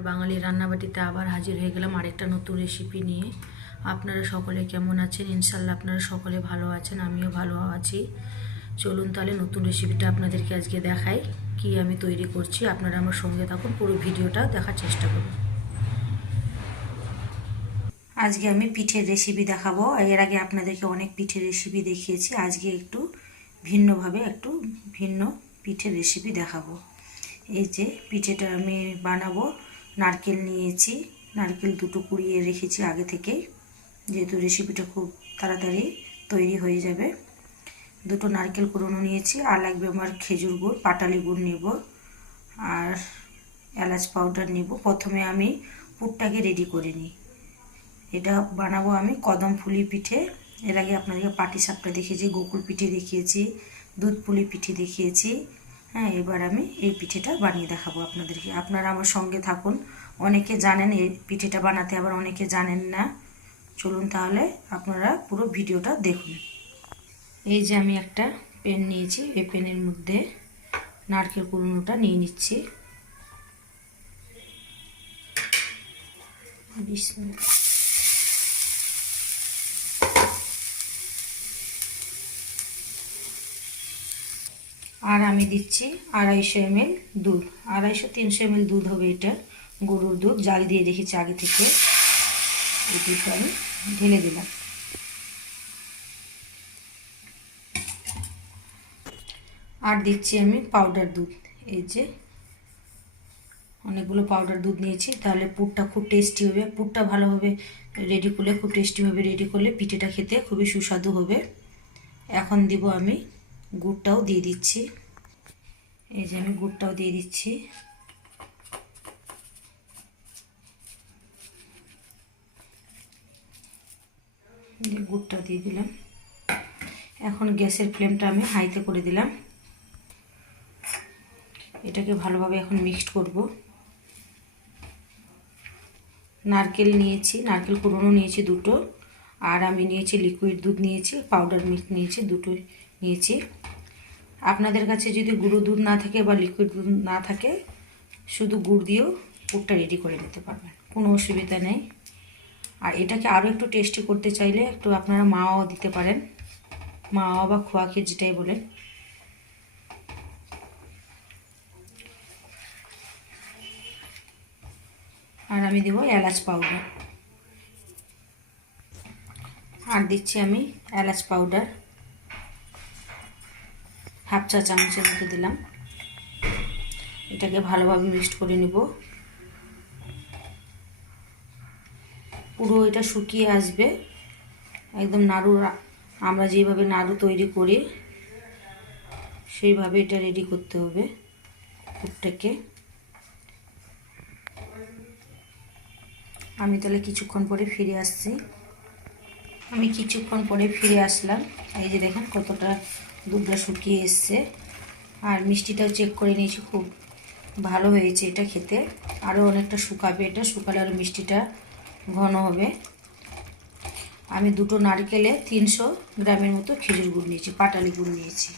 আমার বাঙালি রান্নাবাটিতে আবার হাজির হয়ে গেলাম আরেকটা নতুন রেসিপি নিয়ে। আপনারা সকলে কেমন আছেন? ইনশাল্লাহ আপনারা সকলে ভালো আছেন, আমিও ভালো আছি। চলুন তাহলে নতুন রেসিপিটা আপনাদেরকে আজকে দেখাই কি আমি তৈরি করছি। আপনারা আমার সঙ্গে থাকুন, পুরো ভিডিওটা দেখার চেষ্টা করুন। আজকে আমি পিঠের রেসিপি দেখাবো। এর আগে আপনাদেরকে অনেক পিঠের রেসিপি দেখিয়েছি, আজকে একটু ভিন্নভাবে ভিন্ন পিঠের রেসিপি দেখাবো। এই যে পিঠেটা আমি বানাবো, নারকেল নিয়েছি, নারকেল দুটো কুড়িয়ে রেখেছি আগে থেকেই, যেহেতু রেসিপিটা খুব তাড়াতাড়ি তৈরি হয়ে যাবে। দুটো নারকেল কুড়োনো নিয়েছি, আর লাগবে আমার খেজুর গুড়, পাটালি গুড় নেব, আর এলাচ পাউডার নেব। প্রথমে আমি পুরটাকে রেডি করে নিই। এটা বানাবো আমি কদম ফুলি পিঠে। এর আগে আপনাদেরকে পাটিসাপটা দেখিয়েছি, গোকুল পিঠে দেখিয়েছি, দুধ পুলি পিঠে দেখিয়েছি। হ্যাঁ, এবার আমি এই পিঠেটা বানিয়ে দেখাবো আপনাদেরকে। আপনারা আমার সঙ্গে থাকুন। অনেকে জানেন এই পিঠেটা বানাতে, আবার অনেকে জানেন না। চলুন তাহলে আপনারা পুরো ভিডিওটা দেখুন। এই যে আমি একটা পেন নিয়েছি, এই পেনের মধ্যে নারকেল কুড়োনোটা নিয়ে নিচ্ছি। আর আমি দিচ্ছি 250 ml দুধ, 250-300 ml দুধ হবে এটা, গরুর দুধ, জাল দিয়ে রেখেছি আগে থেকে। এই দুধটা আমি ঢেলে দিলাম। আর দিচ্ছি আমি পাউডার দুধ। এই যে অনেকগুলো পাউডার দুধ নিয়েছি, তাহলে পুরটা খুব টেস্টি হবে। পুরটা ভালোভাবে রেডি করলে, খুব টেস্টিভাবে রেডি করলে পিঠেটা খেতে খুবই সুস্বাদু হবে। এখন দিব আমি গুড়টাও দিয়ে দিচ্ছি। এই যে আমি গুড়টাও দিয়ে দিচ্ছি। গুড়টা দিয়ে দিলাম। এখন গ্যাসের ফ্লেমটা আমি হাইতে করে দিলাম। এটাকে ভালোভাবে এখন মিক্সড করব। নারকেল নিয়েছি, নারকেল কুড়োনো নিয়েছি দুটো, আর আমি নিয়েছি লিকুইড দুধ নিয়েছি, পাউডার মিল্ক নিয়েছি, দুটোই নিয়েছি। আপনাদের কাছে যদি গুঁড়ো দুধ না থাকে বা লিকুইড দুধ না থাকে, শুধু গুড় দিয়েও পুরটা রেডি করে নিতে পারবেন, কোনো অসুবিধা নেই। আর এটাকে আরও একটু টেস্টি করতে চাইলে একটু আপনারা মাওয়াও দিতে পারেন, মাওয়া বা খোয়া ক্ষীর যেটাই বলেন। আর আমি দেব এলাচ পাউডার, আর দিচ্ছি আমি এলাচ পাউডার হাফ চা চামচের মতো দিলাম। এটাকে ভালোভাবে মিক্সড করে নেব। পুরো এটা শুকিয়ে আসবে, একদম নাড়ু, আমরা যেভাবে নাড়ু তৈরি করি সেইভাবে এটা রেডি করতে হবে পুরটাকে। আমি তাহলে কিছুক্ষণ পরে ফিরে আসছি। আমি কিছুক্ষণ পরে ফিরে আসলাম। এই যে দেখেন কতটা দুধটা শুকিয়ে এসছে, আর মিষ্টিটাও চেক করে নিয়েছি, খুব ভালো হয়েছে এটা খেতে। আরও অনেকটা শুকাবে, এটা শুকালে আরও মিষ্টিটা ঘন হবে। আমি দুটো নারকেলে 300 গ্রামের মতো খেজুর গুড় নিয়েছি, পাটালি গুড় নিয়েছি।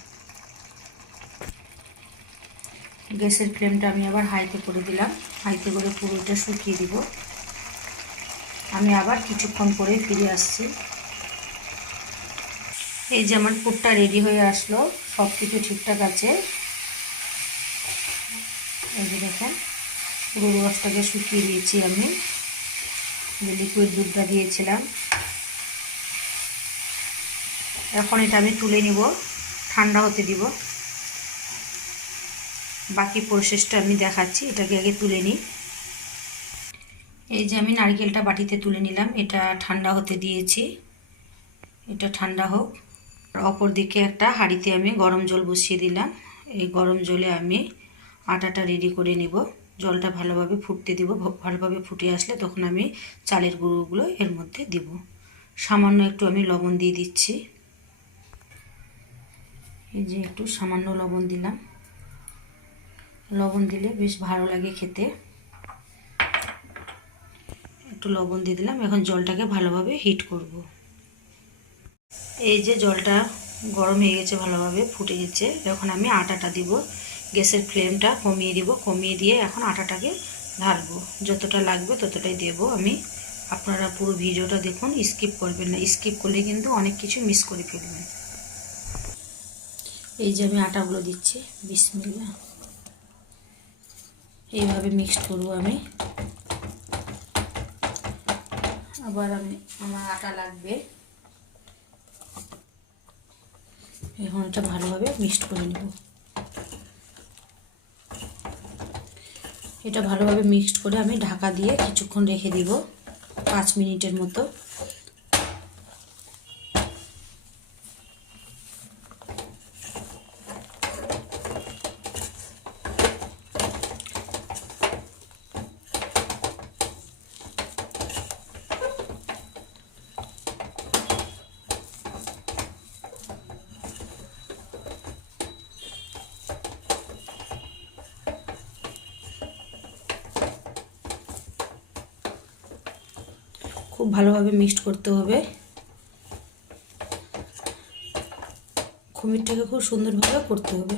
গ্যাসের ফ্লেমটা আমি আবার হাইতে করে দিলাম। হাইতে করে পুরোটা শুকিয়ে দিব। আমি আবার কিছুক্ষণ পরে ফিরে আসছি। এই যে আমার পুরটা রেডি হয়ে আসলো, সব কিছু ঠিকঠাক আছে। এই যে দেখেন পুরো রসটাকে শুকিয়ে দিয়েছি আমি, যে লিকুইড দুধটা দিয়েছিলাম। এখন এটা আমি তুলে নিব, ঠান্ডা হতে দিব। বাকি প্রসেসটা আমি দেখাচ্ছি, এটাকে আগে তুলে নিই। এই যে আমি নারকেলটা বাটিতে তুলে নিলাম, এটা ঠান্ডা হতে দিয়েছি। এটা ঠান্ডা হোক। অপর দিকে একটা হাঁড়িতে আমি গরম জল বসিয়ে দিলাম। এই গরম জলে আমি আটাটা রেডি করে নিব। জলটা ভালোভাবে ফুটতে দিব, ভালোভাবে ফুটে আসলে তখন আমি চালের গুঁড়োগুলো এর মধ্যে দিব। সামান্য একটু আমি লবণ দিয়ে দিচ্ছি। এই যে একটু সামান্য লবণ দিলাম। লবণ দিলে বেশ ভালো লাগে খেতে। একটু লবণ দিয়ে দিলাম। এখন জলটাকে ভালোভাবে হিট করব। এই যে জলটা গরম হয়ে গেছে, ভালোভাবে ফুটে গেছে। এখন আমি আটাটা দিব। গ্যাসের ফ্লেমটা কমিয়ে দিব, কমিয়ে দিয়ে এখন আটাটাকে ঢালবো, যতটা লাগবে ততটাই দেব আমি। আপনারা পুরো ভিডিওটা দেখুন, স্কিপ করবেন না, স্কিপ করলে কিন্তু অনেক কিছু মিস করে ফেলবেন। এই যে আমি আটাগুলো দিচ্ছি, বিসমিল্লাহ। এইভাবে মিক্সড করব আমি। আবার আমার আটা লাগবে, এখন এটা ভালোভাবে মিক্সড করে নেব। এটা ভালোভাবে মিক্সড করে আমি ঢাকা দিয়ে কিছুক্ষণ রেখে দিব, 5 মিনিটের মতো। খুব ভালোভাবে মিক্সড করতে হবে, খুমিরটাকে খুব সুন্দরভাবে করতে হবে।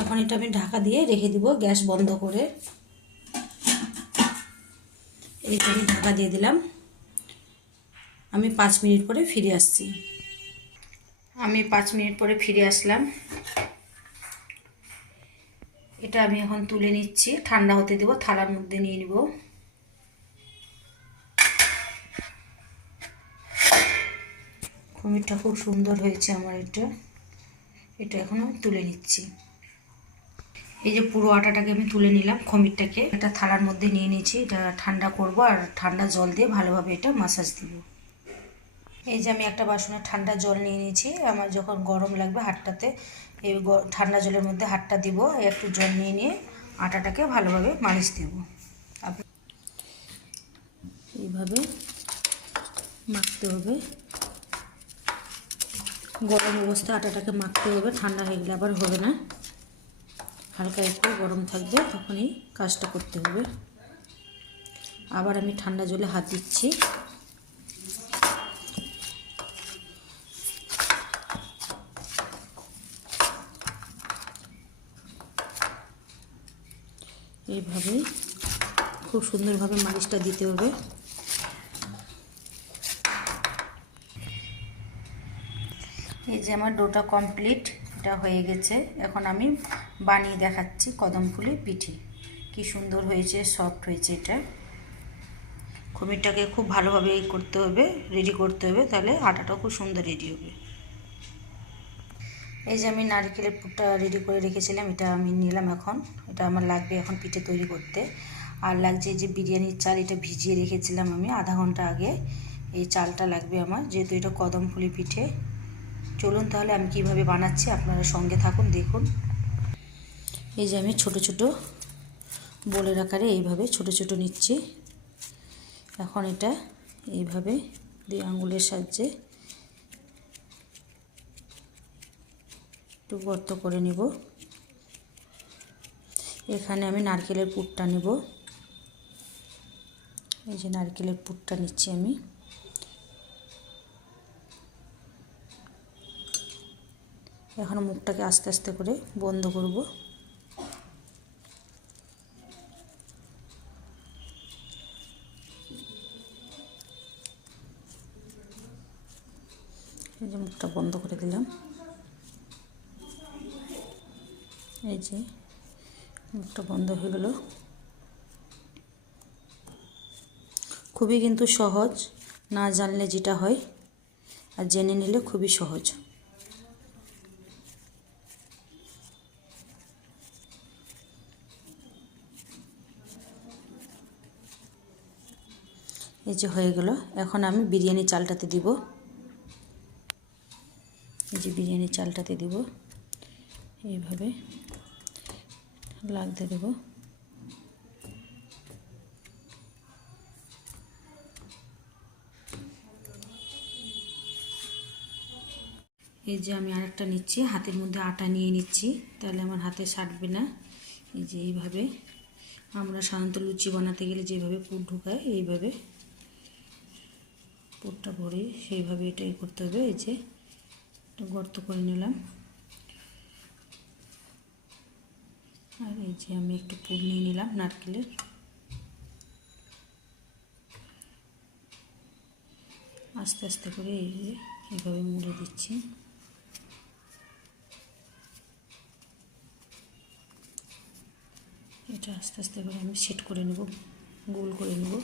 এখন এটা আমি ঢাকা দিয়ে রেখে দিব, গ্যাস বন্ধ করে। এইটা আমি ঢাকা দিয়ে দিলাম, আমি 5 মিনিট পরে ফিরে আসছি। আমি 5 মিনিট পরে ফিরে আসলাম। এটা আমি এখন তুলে নিচ্ছি, ঠান্ডা হতে দেব, থালার মধ্যে নিয়ে নিব। কুমিরটা খুব সুন্দর হয়েছে আমার। এটা এখন আমি তুলে নিচ্ছি। এই যে পুরো আটাটাকে আমি তুলে নিলাম, খমিরটাকে এটা থালার মধ্যে নিয়ে নিয়েছি। এটা ঠান্ডা করব আর ঠান্ডা জল দিয়ে ভালোভাবে এটা মাসাজ দিব। এই যে আমি একটা বাসনে ঠান্ডা জল নিয়ে নিয়েছি। আমার যখন গরম লাগবে হাতটাতে, এই ঠান্ডা জলের মধ্যে হাতটা দিব, একটু জল নিয়ে আটাটাকে ভালোভাবে মালিশ দেব। এইভাবে মাখতে হবে, গরম অবস্থায় আটাটাকে মাখতে হবে, ঠান্ডা হয়ে গেলে আবার হবে না। হালকা একটু গরম থাকবে, তখনই কাজটা করতে হবে। আবার আমি ঠান্ডা জলে হাত দিচ্ছি। এইভাবে খুব সুন্দরভাবে মালিশটা দিতে হবে। এই যে আমার ডোটা কমপ্লিট, এটা হয়ে গেছে। এখন আমি বানিয়ে দেখাচ্ছি কদম ফুলের পিঠে। কি সুন্দর হয়েছে, সফট হয়েছে। এটা খমিরটাকে খুব ভালোভাবে করতে হবে, রেডি করতে হবে, তাহলে আটাটাও খুব সুন্দর রেডি হবে। এই যে আমি নারকেলের পুরটা রেডি করে রেখেছিলাম, এটা আমি নিলাম এখন। এটা আমার লাগবে এখন পিঠে তৈরি করতে। আর লাগছে যে বিরিয়ানির চাল, এটা ভিজিয়ে রেখেছিলাম আমি আধা ঘন্টা আগে। এই চালটা লাগবে আমার, যেহেতু এটা কদম ফুলি পিঠে। চলুন তাহলে আমি কিভাবে বানাচ্ছি, আপনারা সঙ্গে থাকুন, দেখুন। এই যে আমি ছোট ছোট বোলের আকারে এইভাবে ছোট ছোট নিচ্ছি। এখন এটা এইভাবে দিয়ে আঙুলের সাহায্যে একটু গর্ত করে নিব। এখানে আমি নারকেলের পুরটা নেব। এই যে নারকেলের পুরটা নিচ্ছি আমি। এখন মুখটাকে আস্তে আস্তে করে বন্ধ করব। এই যে মুখটা বন্ধ করে দিলাম। এই যে মুখটা বন্ধ হয়ে গেল। খুবই কিন্তু সহজ, না জানলে যেটা হয়, আর জেনে নিলে খুবই সহজ। এই যে হয়ে গেল। এখন আমি বিরিয়ানি চালটাতে দিব। এই যে বিরিয়ানি চালটাতে দিব, এইভাবে লাগতে দেব। এই যে আমি আরেকটা নিচ্ছি, হাতের মধ্যে আটা নিয়ে নিচ্ছি, তাহলে আমার হাতে সাটবে না। এই যে এইভাবে আমরা সাধারণত লুচি বানাতে গেলে যেভাবে পুর ঢুকায়, এইভাবে পুরটা ভরে সেইভাবে এটাই করতে হবে। এই যে গর্ত করে নিলাম। আর এই যে আমি একটু পুর নিয়ে নিলাম নারকেলের। আস্তে আস্তে করে এইভাবে মুড়ে দিচ্ছি। এটা আস্তে আস্তে করে আমি সেট করে নেব, গোল করে নেব।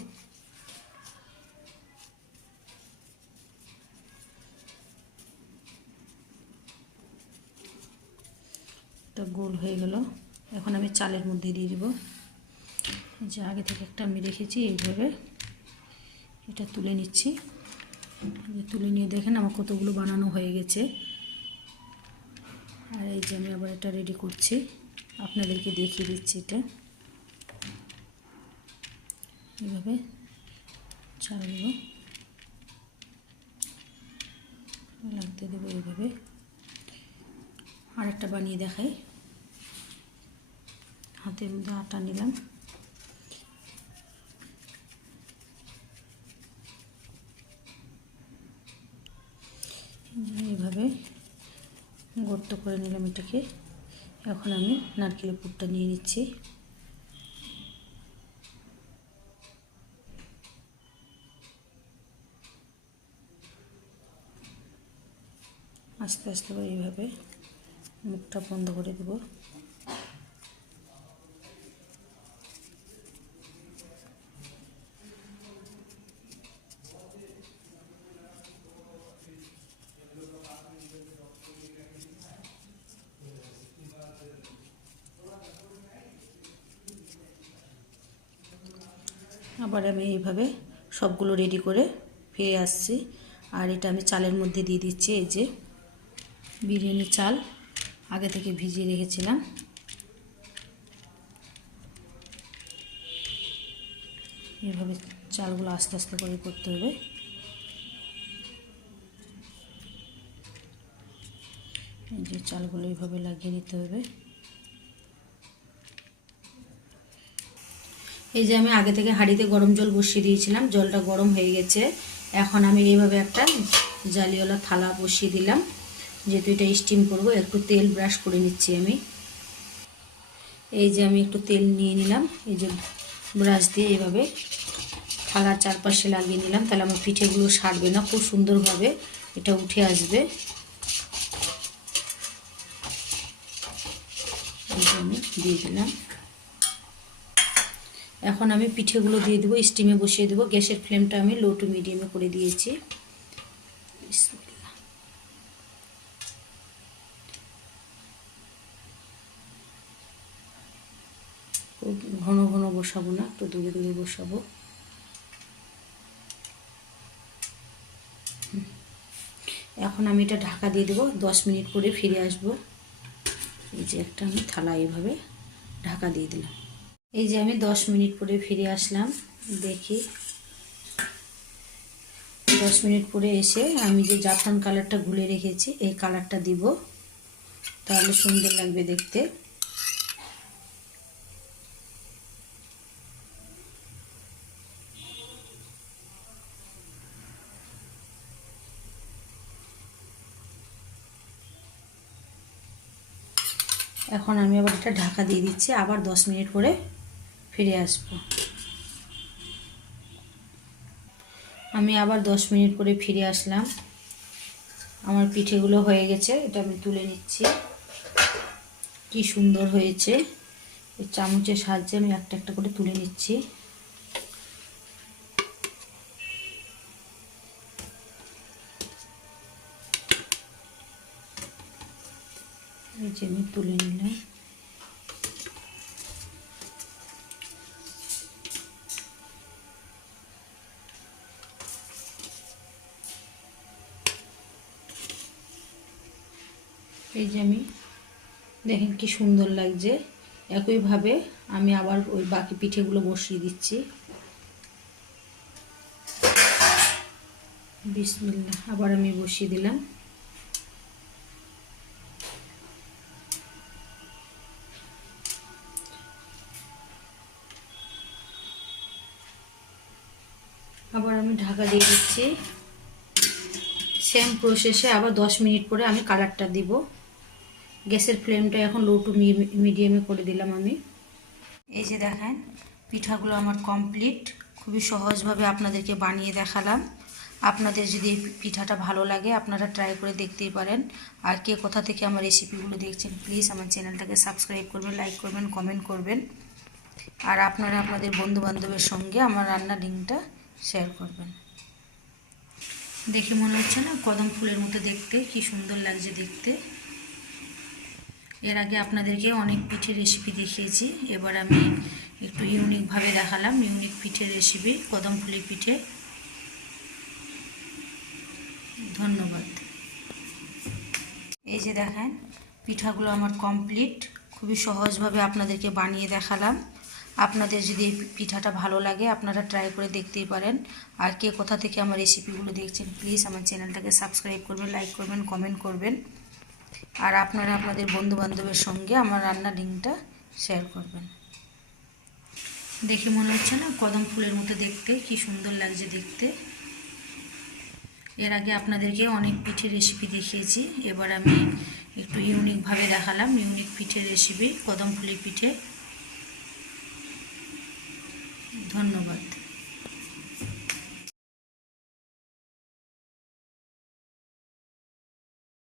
এটা গোল হয়ে গেল। এখন আমি চালের মধ্যে দিয়ে দিব। যে আগে থেকে একটা আমি রেখেছি, এইভাবে এটা তুলে নিচ্ছি। তুলে নিয়ে দেখেন আমার কতগুলো বানানো হয়ে গেছে। আর এই যে আমি আবার এটা রেডি করছি, আপনাদেরকে দেখিয়ে দিচ্ছি। এটা এইভাবে চালগুলো লাগতে দেবো এইভাবে। আরেকটা বানিয়ে দেখাই। হাতের মধ্যে আটা নিলাম, এইভাবে গর্ত করে নিলাম এটাকে। এখন আমি নারকেলের পুরটা নিয়ে নিচ্ছি। আস্তে আস্তে করে এইভাবে মুখটা বন্ধ করে দেব। আবার আমি এইভাবে সবগুলো রেডি করে ফিরে আসছি। আর এটা আমি চালের মধ্যে দিয়ে দিচ্ছি। এই যে বিরিয়ানি চাল আগে থেকে ভিজিয়ে রেখেছিলাম। এইভাবে চালগুলো আস্তে আস্তে করে করতে হবে। এই যে চালগুলো এইভাবে লাগিয়ে নিতে হবে। এই যে আমি আগে থেকে হাঁড়িতে গরম জল বসিয়ে দিয়েছিলাম, জলটা গরম হয়ে গেছে। এখন আমি এইভাবে একটা জালিওয়ালা থালা বসিয়ে দিলাম, যেহেতু এটা স্টিম করব। একটু তেল ব্রাশ করে নিচ্ছি আমি। এই যে আমি একটু তেল নিয়ে নিলাম, এই যে ব্রাশ দিয়ে এইভাবে থালার চারপাশে লাগিয়ে নিলাম। তাহলে আমার পিঠেগুলো সারবে না, খুব সুন্দরভাবে এটা উঠে আসবে। এই যে আমি দিয়ে দিলাম। এখন আমি পিঠেগুলো দিয়ে দেবো, স্টিমে বসিয়ে দেবো। গ্যাসের ফ্লেমটা আমি লো টু মিডিয়ামে করে দিয়েছি। খুব ঘন ঘন বসাবো না, একটু দূরে দূরে বসাবো। এখন আমি এটা ঢাকা দিয়ে দেবো, 10 মিনিট পরে ফিরে আসব। এই যে একটা আমি থালা এইভাবে ঢাকা দিয়ে দিলাম। এই যে আমি 10 মিনিট পরে ফিরে আসলাম। দেখি 10 মিনিট পরে এসে আমি যে জাফরান কালারটা গুলে রেখেছি, এই কালারটা দিব, তাহলে সুন্দর লাগবে দেখতে। এখন আমি আবার এটা ঢাকা দিয়ে দিচ্ছি, আবার 10 মিনিট পরে ফিরে আসব। আমি আবার 10 মিনিট পরে ফিরে আসলাম। আমার পিঠেগুলো হয়ে গেছে, এটা আমি তুলে নিচ্ছি। কি সুন্দর হয়েছে। এই চামচের সাহায্যে আমি একটা একটা করে তুলে নিচ্ছি। এই যে আমি তুলে নিলাম। এই যে আমি দেখেন কি সুন্দর লাগছে। একইভাবে আমি আবার ওই বাকি পিঠেগুলো বসিয়ে দিচ্ছি। বিসমিল্লাহ, আবার আমি বসিয়ে দিলাম। আবার আমি ঢাকা দিয়ে দিচ্ছি। সেম প্রসেসে আবার 10 মিনিট পরে আমি কালারটা দিব। গ্যাসের ফ্লেমটা এখন লো টু মিডিয়ামে করে দিলাম আমি। এই যে দেখেন পিঠাগুলো আমার কমপ্লিট। খুবই সহজভাবে আপনাদেরকে বানিয়ে দেখালাম। আপনাদের যদি এই পিঠাটা ভালো লাগে আপনারা ট্রাই করে দেখতেই পারেন। আর কে কোথা থেকে আমার রেসিপিগুলো দেখছেন প্লিজ আমার চ্যানেলটাকে সাবস্ক্রাইব করবেন, লাইক করবেন, কমেন্ট করবেন। আর আপনারা আপনাদের বন্ধুবান্ধবের সঙ্গে আমার রান্নার লিঙ্কটা শেয়ার করবেন। দেখে মনে হচ্ছে না কদম ফুলের মতো দেখতে, কি সুন্দর লাগছে দেখতে। এর আগে আপনাদেরকে অনেক পিঠের রেসিপি দেখিয়েছি, এবার আমি একটু ইউনিকভাবে দেখালাম। ইউনিক পিঠের রেসিপি কদম ফুলের পিঠে। ধন্যবাদ। এই যে দেখেন পিঠাগুলো আমার কমপ্লিট। খুবই সহজভাবে আপনাদেরকে বানিয়ে দেখালাম। আপনাদের যদি এই পিঠাটা ভালো লাগে আপনারা ট্রাই করে দেখতেই পারেন। আর কে কোথা থেকে আমার রেসিপিগুলো দেখছেন প্লিজ আমার চ্যানেলটাকে সাবস্ক্রাইব করবেন, লাইক করবেন, কমেন্ট করবেন। আর আপনারা আপনাদের বন্ধুবান্ধবের সঙ্গে আমার রান্নার লিঙ্কটা শেয়ার করবেন। দেখে মনে হচ্ছে না কদম ফুলের মতো দেখতে, কি সুন্দর লাগছে দেখতে। এর আগে আপনাদেরকে অনেক পিঠের রেসিপি দেখিয়েছি, এবার আমি একটু ইউনিকভাবে দেখালাম। ইউনিক পিঠের রেসিপি কদম ফুলের পিঠে। ধন্যবাদ।